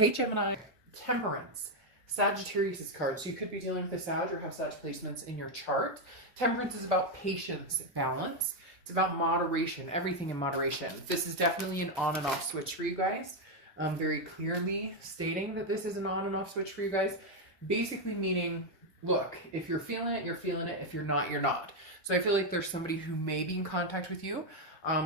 Hey Gemini, Temperance. Sagittarius card. So you could be dealing with a Sag or have Sag placements in your chart. Temperance is about patience, balance. It's about moderation, everything in moderation. This is definitely an on and off switch for you guys. Very clearly stating that this is an on and off switch for you guys. Basically meaning, look, if you're feeling it, you're feeling it. If you're not, you're not. So I feel like there's somebody who may be in contact with you,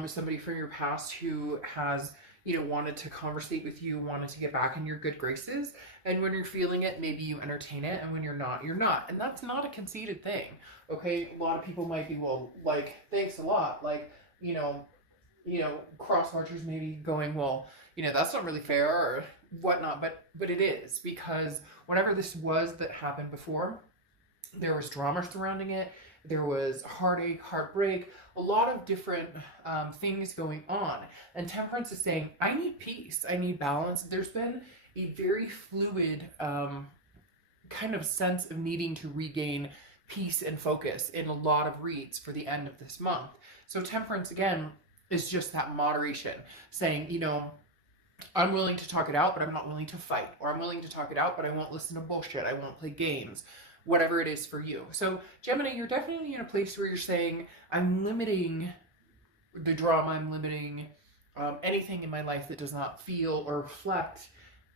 somebody from your past who has, you know, wanted to conversate with you, wanted to get back in your good graces. And when you're feeling it, maybe you entertain it. And when you're not, you're not. And that's not a conceited thing. Okay. A lot of people might be, well, like, thanks a lot. Like, you know, cross watchers maybe going, well, you know, that's not really fair or whatnot. But it is, because whatever this was that happened before, there was drama surrounding it. There was heartache, heartbreak, a lot of different things going on. And Temperance is saying, I need peace. I need balance. There's been a very fluid kind of sense of needing to regain peace and focus in a lot of reads for the end of this month. So Temperance, again, is just that moderation, saying, you know, I'm willing to talk it out, but I'm not willing to fight. Or I'm willing to talk it out, but I won't listen to bullshit. I won't play games. Whatever it is for you. So Gemini, you're definitely in a place where you're saying, I'm limiting the drama, I'm limiting anything in my life that does not feel or reflect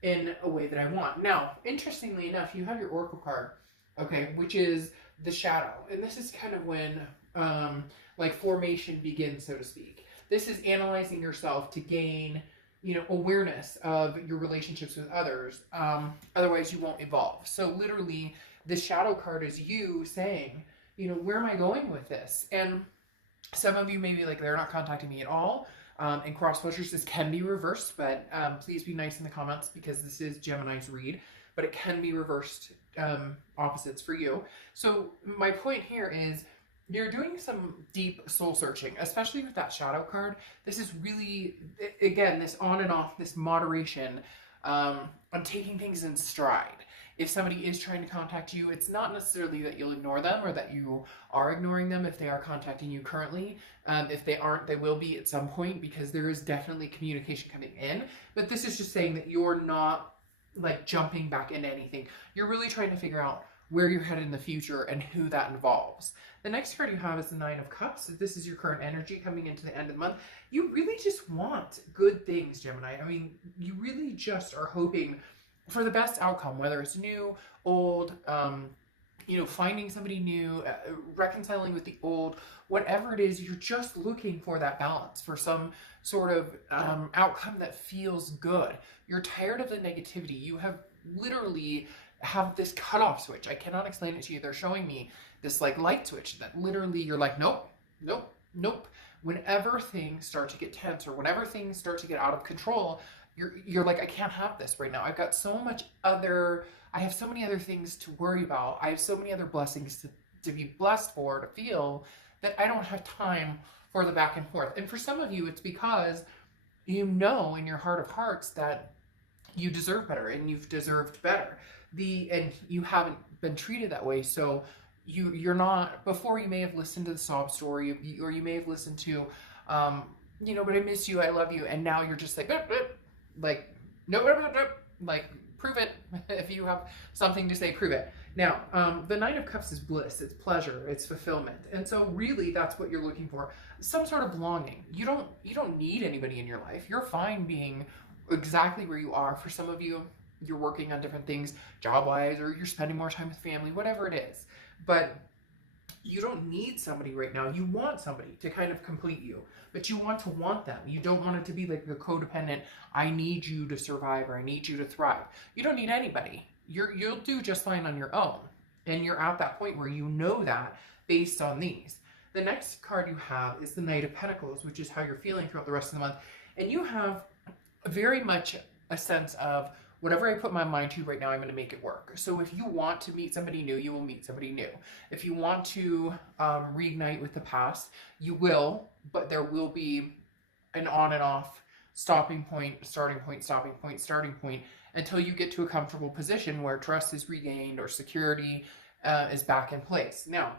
in a way that I want. Now, interestingly enough, you have your Oracle card, okay, which is the shadow. And this is kind of when like formation begins, so to speak. This is analyzing yourself to gain, you know, awareness of your relationships with others. Otherwise you won't evolve. So literally, the shadow card is you saying, you know, where am I going with this? And some of you may be like, they're not contacting me at all. And cross watchers, this can be reversed, but please be nice in the comments because this is Gemini's read, but it can be reversed opposites for you. So my point here is you're doing some deep soul searching, especially with that shadow card. This is really, again, this on and off, this moderation. I'm taking things in stride. If somebody is trying to contact you, it's not necessarily that you'll ignore them or that you are ignoring them if they are contacting you currently. If they aren't, they will be at some point, because there is definitely communication coming in. But this is just saying that you're not like jumping back into anything. You're really trying to figure out where you're headed in the future and who that involves. The next card you have is the Nine of Cups. This is your current energy coming into the end of the month. You really just want good things, Gemini. I mean, you really just are hoping for the best outcome, whether it's new, old, you know, finding somebody new, reconciling with the old, whatever it is, you're just looking for that balance, for some sort of outcome that feels good. You're tired of the negativity. You have literally have this cutoff switch. I cannot explain it to you. They're showing me this like light switch that literally you're like, nope, nope, nope. Whenever things start to get tense or whenever things start to get out of control, you're like, I can't have this right now. I've got so much other, I have so many other things to worry about. I have so many other blessings to be blessed for, to feel, that I don't have time for the back and forth. And for some of you, it's because you know in your heart of hearts that you deserve better and you've deserved better. And you haven't been treated that way. So you're not, before you may have listened to the sob story, or you may have listened to, you know, but I miss you, I love you. And now you're just like, no, like, prove it. If you have something to say, prove it. Now, the Nine of Cups is bliss, it's pleasure, it's fulfillment. And so really that's what you're looking for. Some sort of belonging. You don't need anybody in your life. You're fine being exactly where you are. For some of you, you're working on different things job-wise, or you're spending more time with family, whatever it is. But you don't need somebody right now. You want somebody to kind of complete you, but you want to want them. You don't want it to be like the codependent, I need you to survive, or I need you to thrive. You don't need anybody. You'll do just fine on your own. And you're at that point where you know that based on these. The next card you have is the Knight of Pentacles, which is how you're feeling throughout the rest of the month. And you have very much a sense of, whatever I put my mind to right now, I'm going to make it work. So if you want to meet somebody new, you will meet somebody new. If you want to reignite with the past, you will, but there will be an on and off stopping point, starting point, stopping point, starting point, until you get to a comfortable position where trust is regained or security is back in place. Now,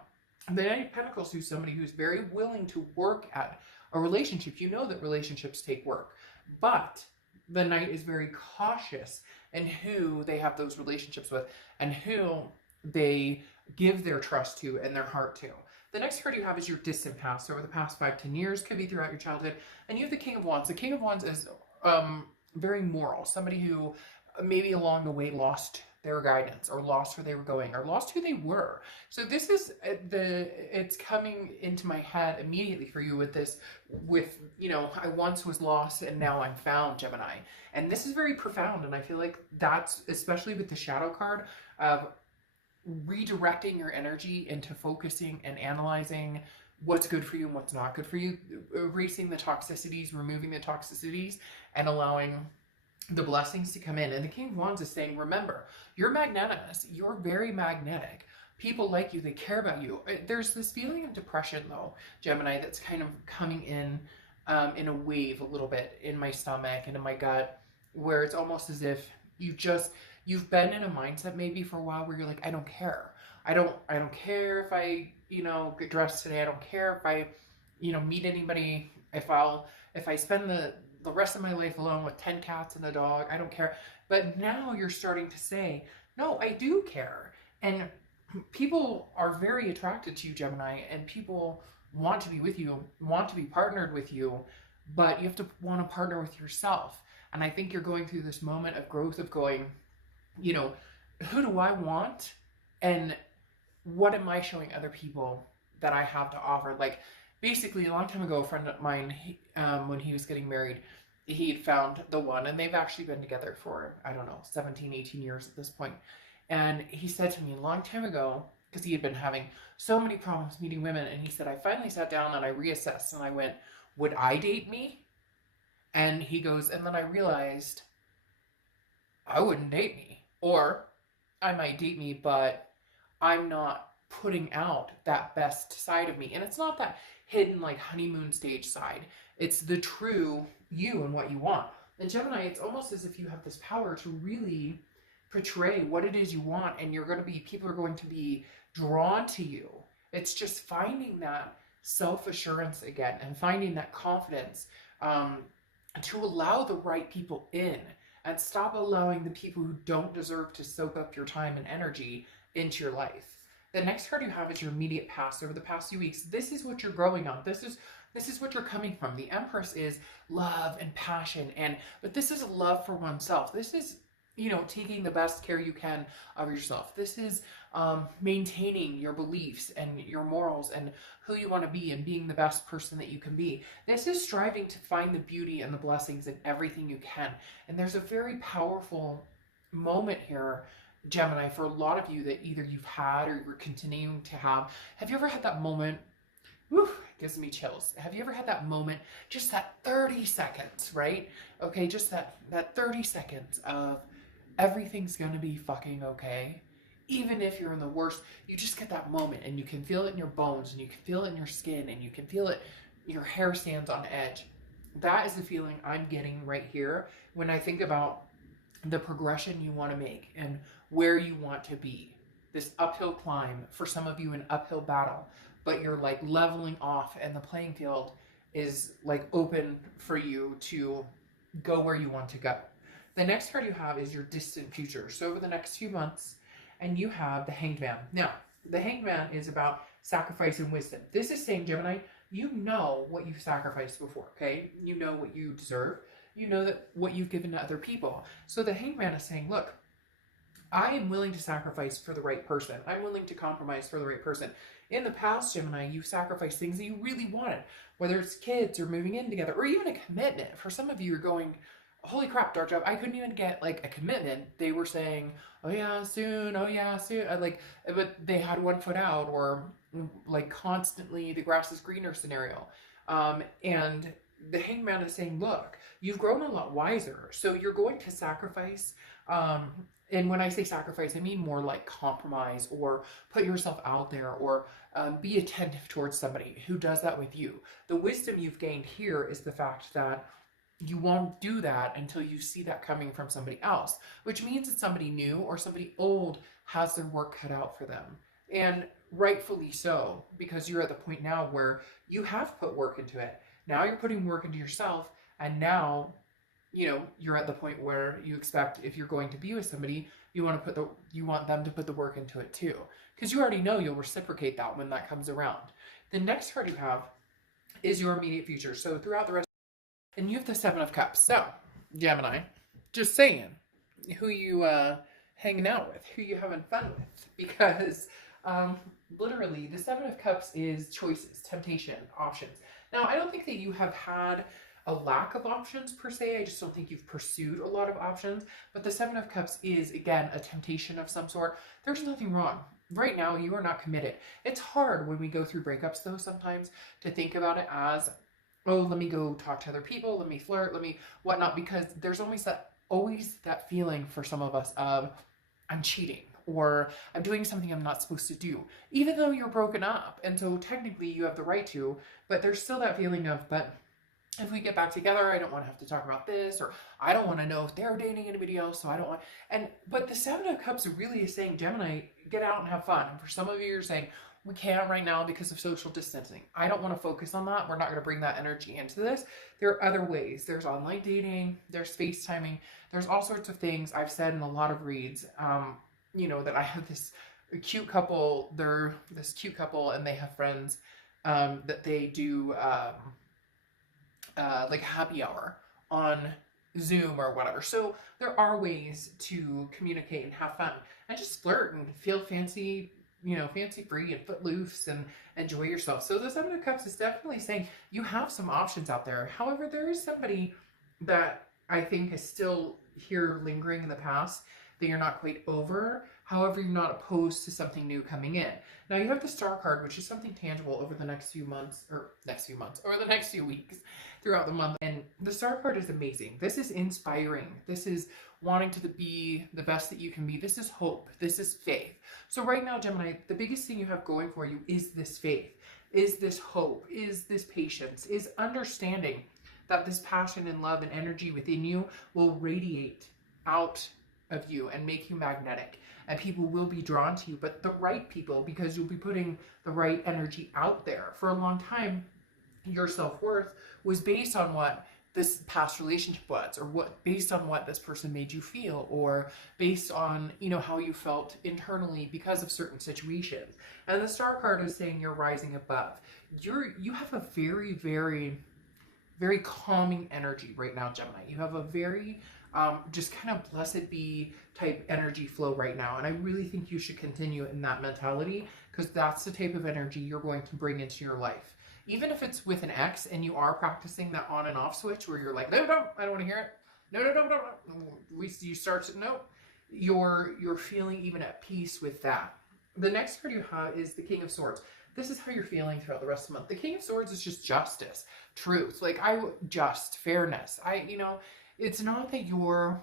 the Knight of Pentacles is somebody who's very willing to work at a relationship. You know that relationships take work, but the Knight is very cautious in who they have those relationships with and who they give their trust to and their heart to. The next card you have is your distant past. So over the past 5-10 years, could be throughout your childhood. And you have the King of Wands. The King of Wands is very moral. Somebody who maybe along the way lost their guidance or lost where they were going or lost who they were. So this is it's coming into my head immediately for you with this, with, you know, I once was lost and now I'm found, Gemini. And this is very profound. And I feel like that's, especially with the shadow card, of redirecting your energy into focusing and analyzing what's good for you and what's not good for you, erasing the toxicities, removing the toxicities, and allowing the blessings to come in. And the King of Wands is saying, remember, you're magnanimous. You're very magnetic. People like you. They care about you. There's this feeling of depression, though, Gemini, that's kind of coming in a wave a little bit in my stomach and in my gut, where it's almost as if you've been in a mindset maybe for a while where you're like, I don't care. I don't care if I, you know, get dressed today. I don't care if I, you know, meet anybody. If I spend the rest of my life alone with 10 cats and a dog, I don't care. But now you're starting to say, no, I do care. And people are very attracted to you, Gemini, and people want to be with you, want to be partnered with you, but you have to want to partner with yourself. And I think you're going through this moment of growth of going, you know, who do I want? And what am I showing other people that I have to offer? Like, basically, a long time ago, a friend of mine, when he was getting married, he had found the one, and they've actually been together for, I don't know, 17, 18 years at this point. And he said to me a long time ago, because he had been having so many problems meeting women, and he said, I finally sat down and I reassessed, and I went, would I date me? And he goes, and then I realized I wouldn't date me. Or I might date me, but I'm not putting out that best side of me. And it's not that hidden, like, honeymoon stage side. It's the true you and what you want. And Gemini, it's almost as if you have this power to really portray what it is you want, and people are going to be drawn to you. It's just finding that self-assurance again and finding that confidence to allow the right people in, and stop allowing the people who don't deserve to soak up your time and energy into your life. The next card you have is your immediate past. Over the past few weeks, this is what you're growing on. This is what you're coming from. The Empress is love and passion, but this is love for oneself. This is, you know, taking the best care you can of yourself. This is maintaining your beliefs and your morals and who you want to be and being the best person that you can be. This is striving to find the beauty and the blessings in everything you can. And there's a very powerful moment here, Gemini, for a lot of you that either you've had or you're continuing to have. Have you ever had that moment? Whew, gives me chills. Have you ever had that moment, just that 30 seconds, right? Okay, just that 30 seconds of everything's gonna be fucking okay. Even if you're in the worst, you just get that moment and you can feel it in your bones and you can feel it in your skin and you can feel it, your hair stands on edge. That is the feeling I'm getting right here when I think about the progression you want to make and where you want to be. This uphill climb, for some of you an uphill battle, but you're like leveling off and the playing field is like open for you to go where you want to go. The next card you have is your distant future. So over the next few months, and you have the Hanged Man. Now, the Hanged Man is about sacrifice and wisdom. This is saying, Gemini, you know what you've sacrificed before, okay? You know what you deserve. You know that what you've given to other people. So the Hanged Man is saying, look, I am willing to sacrifice for the right person. I'm willing to compromise for the right person. In the past, Gemini, you've sacrificed things that you really wanted, whether it's kids or moving in together or even a commitment. For some of you, you're going, holy crap, Dark Job, I couldn't even get like a commitment. They were saying, oh yeah, soon, oh yeah, soon. But they had one foot out, or like constantly the grass is greener scenario. And the Hanged Man is saying, look, you've grown a lot wiser. So you're going to sacrifice. And when I say sacrifice, I mean more like compromise or put yourself out there or be attentive towards somebody who does that with you. The wisdom you've gained here is the fact that you won't do that until you see that coming from somebody else, which means that somebody new or somebody old has their work cut out for them. And rightfully so, because you're at the point now where you have put work into it. Now you're putting work into yourself, and now you know, you're at the point where you expect, if you're going to be with somebody, you want them to put the work into it too, because you already know you'll reciprocate that when that comes around. The next card you have is your immediate future. So throughout the rest, and you have the Seven of Cups. So Gemini, just saying, who you hanging out with, who you having fun with, because literally the Seven of Cups is choices, temptation, options. Now, I don't think that you have had a lack of options per se. I just don't think you've pursued a lot of options. But the Seven of Cups is, again, a temptation of some sort. There's nothing wrong. Right now, you are not committed. It's hard when we go through breakups, though, sometimes to think about it as, oh, let me go talk to other people, let me flirt, let me whatnot, because there's always that feeling for some of us of, I'm cheating, or I'm doing something I'm not supposed to do, even though you're broken up. And so technically you have the right to, but there's still that feeling of, but if we get back together, I don't want to have to talk about this, or I don't want to know if they're dating anybody else, so I don't want, but the Seven of Cups really is saying, Gemini, get out and have fun. And for some of you, you're saying, we can't right now because of social distancing. I don't want to focus on that. We're not going to bring that energy into this. There are other ways. There's online dating, there's FaceTiming, there's all sorts of things I've said in a lot of reads, you know, that I have this cute couple, they're this cute couple and they have friends that they do like happy hour on Zoom or whatever. So there are ways to communicate and have fun and just flirt and feel fancy, you know, fancy free and footloose and enjoy yourself. So the Seven of Cups is definitely saying you have some options out there. However, there is somebody that I think is still here lingering in the past that you're not quite over. However, you're not opposed to something new coming in. Now you have the Star card, which is something tangible over the next few months, or the next few weeks throughout the month. And the Star card is amazing. This is inspiring. This is wanting to be the best that you can be. This is hope. This is faith. So right now, Gemini, the biggest thing you have going for you is this faith, is this hope, is this patience, is understanding that this passion and love and energy within you will radiate out of you and make you magnetic, and people will be drawn to you, but the right people, because you'll be putting the right energy out there. For a long time, your self-worth was based on what this past relationship was, or based on what this person made you feel, or based on, you know, how you felt internally because of certain situations. And the Star card is saying you're rising above. You have a very, very, very calming energy right now, Gemini. You have a very just kind of blessed be type energy flow right now. And I really think you should continue in that mentality, because that's the type of energy you're going to bring into your life. Even if it's with an ex and you are practicing that on and off switch where you're like, no, I don't want to hear it. No. You start to, no. You're feeling even at peace with that. The next card you have is the King of Swords. This is how you're feeling throughout the rest of the month. The King of Swords is just justice, truth, like fairness. It's not that you're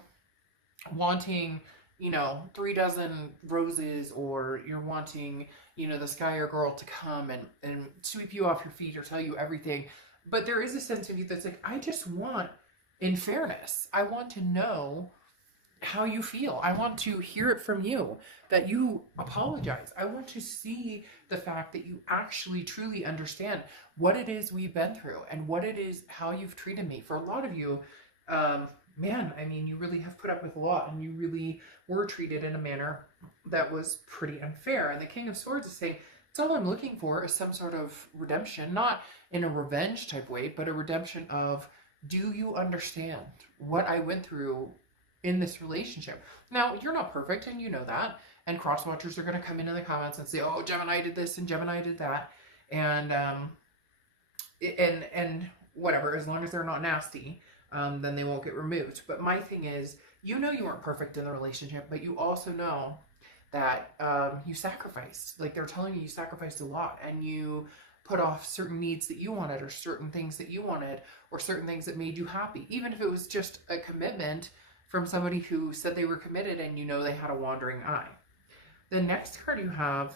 wanting, 36 roses, or you're wanting, the guy or girl to come and sweep you off your feet or tell you everything. But there is a sense of you that's like, I just want, in fairness, I want to know how you feel. I want to hear it from you, that you apologize. I want to see the fact that you actually truly understand what it is we've been through and what it is, how you've treated me. For a lot of you, you really have put up with a lot, and you really were treated in a manner that was pretty unfair. And the King of Swords is saying, it's all I'm looking for is some sort of redemption, not in a revenge type way, but a redemption of, do you understand what I went through in this relationship? Now, you're not perfect, and you know that, and cross-watchers are going to come into the comments and say, oh, Gemini did this and Gemini did that, and whatever, as long as they're not nasty, then they won't get removed. But my thing is, you weren't perfect in the relationship, but you also know that you sacrificed. Like, they're telling you sacrificed a lot, and you put off certain needs that you wanted, or certain things that you wanted, or certain things that made you happy, even if it was just a commitment from somebody who said they were committed and they had a wandering eye. The next card you have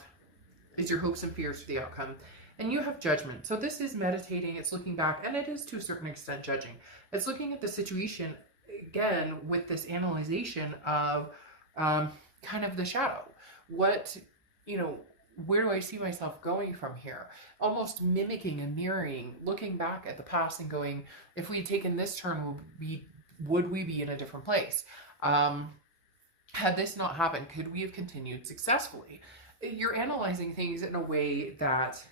is your hopes and fears for the outcome. And you have Judgment. So this is meditating, it's looking back, and it is to a certain extent judging. It's looking at the situation, again, with this analyzation of kind of the shadow. What, where do I see myself going from here? Almost mimicking and mirroring, looking back at the past and going, if we had taken this turn, would we be in a different place? Had this not happened, could we have continued successfully? You're analyzing things in a way that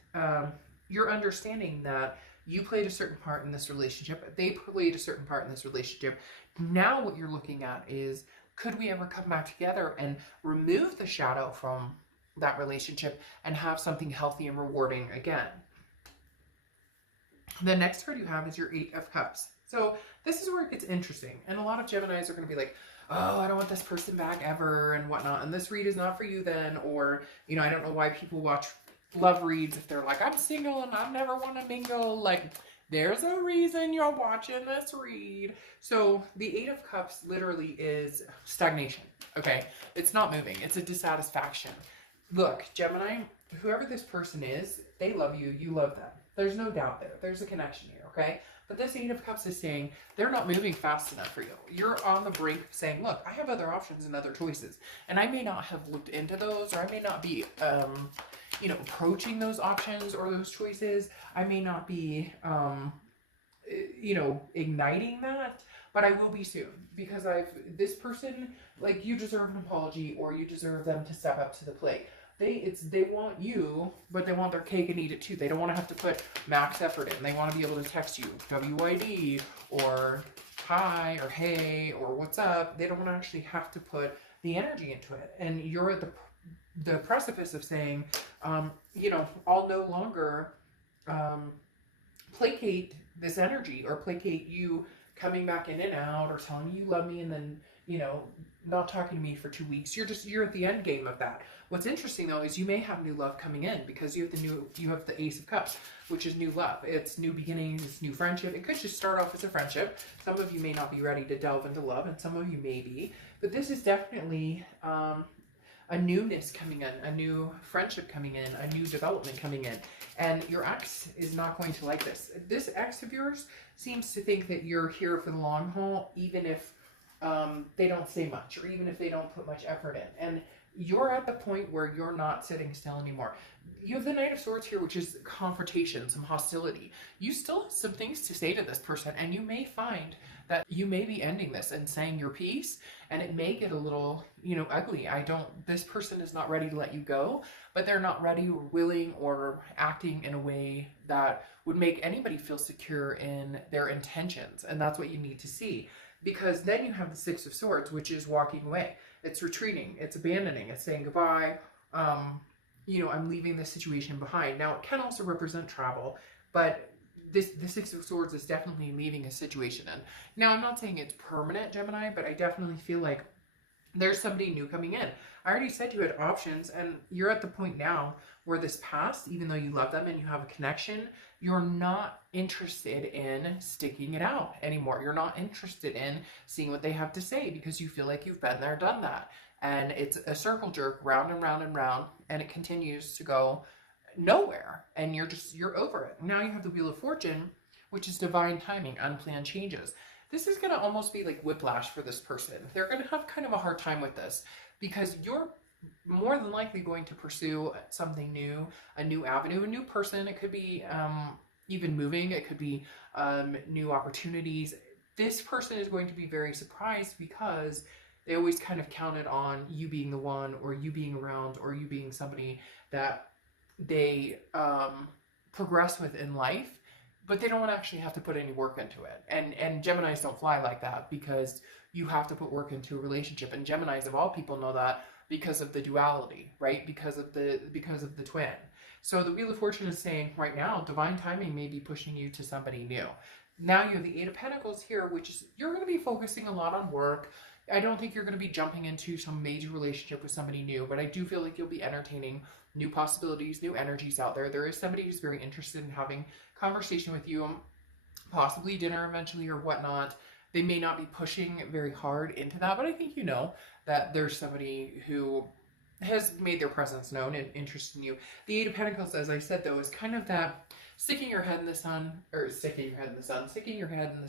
you're understanding that you played a certain part in this relationship, they played a certain part in this relationship. Now what you're looking at is, could we ever come back together and remove the shadow from that relationship and have something healthy and rewarding again? The next card you have is your Eight of Cups. So this is where it gets interesting. And a lot of Geminis are going to be like, oh, I don't want this person back ever and whatnot. And this read is not for you then. Or, you know, I don't know why people watch love reads if they're like, I'm single and I never want to mingle. Like, there's a reason you're watching this read. So the Eight of Cups literally is stagnation. Okay. It's not moving. It's a dissatisfaction. Look, Gemini, whoever this person is, they love you. You love them. There's no doubt there. There's a connection here. Okay. But this Eight of Cups is saying they're not moving fast enough for you. You're on the brink saying, look, I have other options and other choices. And I may not have looked into those, or I may not be, you know, approaching those options or those choices. I may not be, you know, igniting that, but I will be soon, because this person, like, you deserve an apology, or you deserve them to step up to the plate. They want you, but they want their cake and eat it too. They don't want to have to put max effort in. They want to be able to text you WID or hi or hey or what's up. They don't want to actually have to put the energy into it. And you're at the precipice of saying, you know, I'll no longer placate this energy, or placate you coming back in and out, or telling you love me and then, you know, not talking to me for 2 weeks. You're at the end game of that. What's interesting though is you may have new love coming in, because you have the Ace of Cups, which is new love. It's new beginnings, new friendship. It could just start off as a friendship. Some of you may not be ready to delve into love, and some of you may be. But this is definitely a newness coming in, a new friendship coming in, a new development coming in. And your ex is not going to like this. This ex of yours seems to think that you're here for the long haul, even if they don't say much, or even if they don't put much effort in. And you're at the point where you're not sitting still anymore. You have the Knight of Swords here, which is confrontation, some hostility. You still have some things to say to this person, and you may find that you may be ending this and saying your piece, and it may get a little, you know, ugly. This person is not ready to let you go, but they're not ready or willing or acting in a way that would make anybody feel secure in their intentions. And that's what you need to see. Because then you have the Six of Swords, which is walking away. It's retreating. It's abandoning. It's saying goodbye. You know, I'm leaving this situation behind. Now, it can also represent travel, but the Six of Swords is definitely leaving a situation in. Now, I'm not saying it's permanent, Gemini, but I definitely feel like there's somebody new coming in. I already said you had options, and you're at the point now where this past, even though you love them and you have a connection, you're not interested in sticking it out anymore. You're not interested in seeing what they have to say, because you feel like you've been there, done that. And it's a circle jerk, round and round and round, and it continues to go nowhere. And you're over it. Now you have the Wheel of Fortune, which is divine timing, unplanned changes. This is going to almost be like whiplash for this person. They're going to have kind of a hard time with this, because you're more than likely going to pursue something new, a new avenue, a new person. It could be even moving. It could be new opportunities. This person is going to be very surprised, because they always kind of counted on you being the one, or you being around, or you being somebody that they progress with in life, but they don't actually have to put any work into it. And Geminis don't fly like that, because you have to put work into a relationship. And Geminis, of all people, know that because of the duality, right? Because of the twin. So the Wheel of Fortune is saying right now, divine timing may be pushing you to somebody new. Now you have the Eight of Pentacles here, which is, you're going to be focusing a lot on work. I don't think you're going to be jumping into some major relationship with somebody new, but I do feel like you'll be entertaining new possibilities, new energies out there. There is somebody who's very interested in having conversation with you, possibly dinner eventually or whatnot. They may not be pushing very hard into that, but I think you know that there's somebody who has made their presence known and interested in you. The Eight of Pentacles, as I said, though, is kind of that sticking your head in the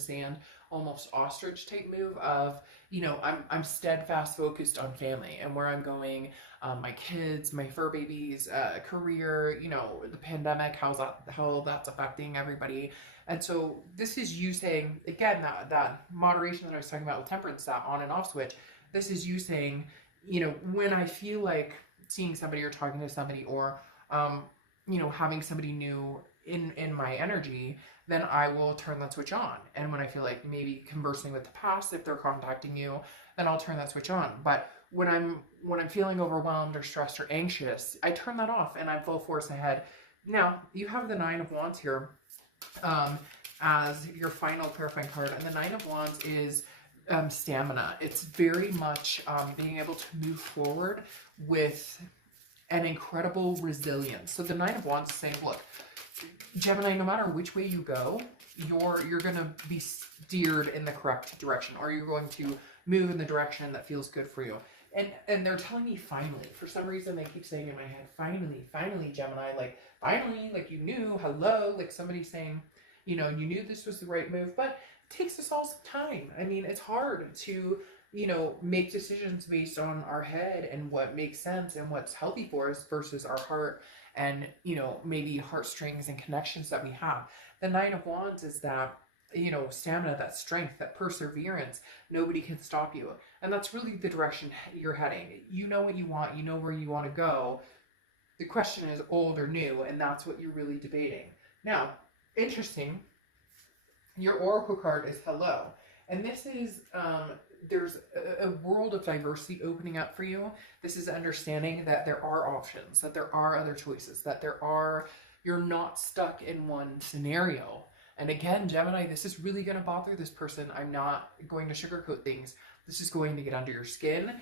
sand, almost ostrich type move of, you know, I'm steadfast focused on family and where I'm going, my kids, my fur babies, career, you know, the pandemic, how that's affecting everybody. And so this is you saying, again, that moderation that I was talking about with temperance, that on and off switch. This is you saying, you know, when I feel like seeing somebody or talking to somebody or, you know, having somebody new in my energy, then I will turn that switch on. And when I feel like maybe conversing with the past, if they're contacting you, then I'll turn that switch on. But when I'm feeling overwhelmed or stressed or anxious, I turn that off and I'm full force ahead. Now, you have the Nine of Wands here as your final clarifying card. And the Nine of Wands is stamina. It's very much being able to move forward with an incredible resilience. So the Nine of Wands is saying, look, Gemini, no matter which way you go, you're going to be steered in the correct direction, or you're going to move in the direction that feels good for you. And they're telling me finally. For some reason, they keep saying in my head, finally, Gemini, like, finally, like, you knew, hello, like somebody saying, you know, you knew this was the right move, but it takes us all some time. I mean, it's hard to, you know, make decisions based on our head and what makes sense and what's healthy for us versus our heart and, you know, maybe heartstrings and connections that we have. The Nine of Wands is that, you know, stamina, that strength, that perseverance. Nobody can stop you. And that's really the direction you're heading. You know what you want. You know where you want to go. The question is old or new, and that's what you're really debating. Now, interesting, your oracle card is hello. And this is, there's a world of diversity opening up for you. This is understanding that there are options, that there are other choices, that you're not stuck in one scenario. And again, Gemini, this is really going to bother this person. I'm not going to sugarcoat things. This is going to get under your skin.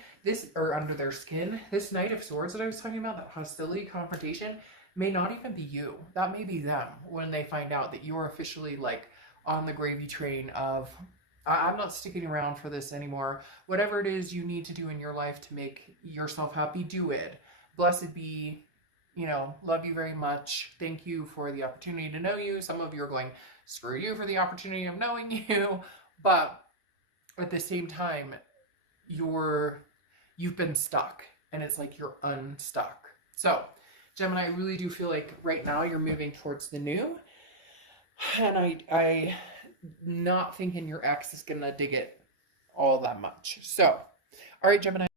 Under their skin. This Knight of Swords that I was talking about, that hostility, confrontation, may not even be you. That may be them when they find out that you're officially like on the gravy train of, I'm not sticking around for this anymore. Whatever it is you need to do in your life to make yourself happy, do it. Blessed be, you know, love you very much. Thank you for the opportunity to know you. Some of you are going, screw you for the opportunity of knowing you. But at the same time, you've been stuck and it's like you're unstuck. So Gemini, I really do feel like right now you're moving towards the new. And I not thinking your ex is going to dig it all that much. So, all right, Gemini.